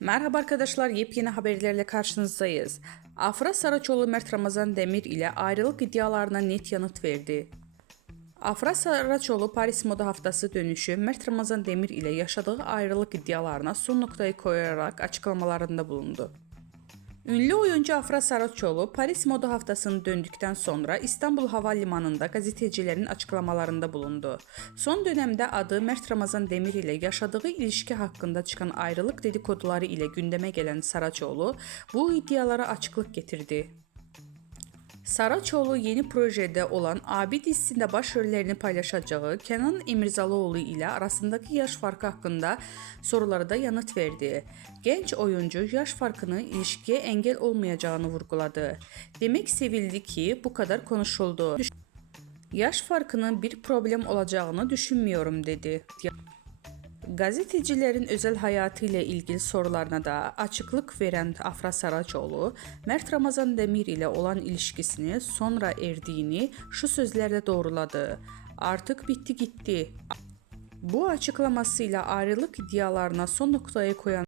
Merhaba arkadaşlar, yepyeni haberlerle karşınızdayız. Afra Saraçoğlu Mert Ramazan Demir ile ayrılık iddialarına net yanıt verdi. Afra Saraçoğlu Paris Moda Haftası dönüşü Mert Ramazan Demir ile yaşadığı ayrılık iddialarına son noktayı koyarak açıklamalarında bulundu. Ünlü oyuncu Afra Saraçoğlu Paris Moda Haftası'nı döndükten sonra İstanbul Havalimanı'nda gazetecilerin açıklamalarında bulundu. Son dönemde adı Mert Ramazan Demir ile yaşadığı ilişki hakkında çıkan ayrılık dedikoduları ile gündeme gelen Saraçoğlu bu iddialara açıklık getirdi. Saraçoğlu yeni projede olan Abi dizisinde başrollerini paylaşacağı Kenan İmirzalıoğlu ile arasındaki yaş farkı hakkında sorulara da yanıt verdi. Genç oyuncu yaş farkının ilişkiye engel olmayacağını vurguladı. Demek sevildi ki bu kadar konuşuldu. Yaş farkının bir problem olacağını düşünmüyorum dedi. Gazetecilerin özel hayatı ile ilgili sorularına da açıklık veren Afra Saraçoğlu, Mert Ramazan Demir ile olan ilişkisini sonra erdiğini şu sözlerle doğruladı. Artık bitti gitti. Bu açıklamasıyla ayrılık iddialarına son noktayı koyan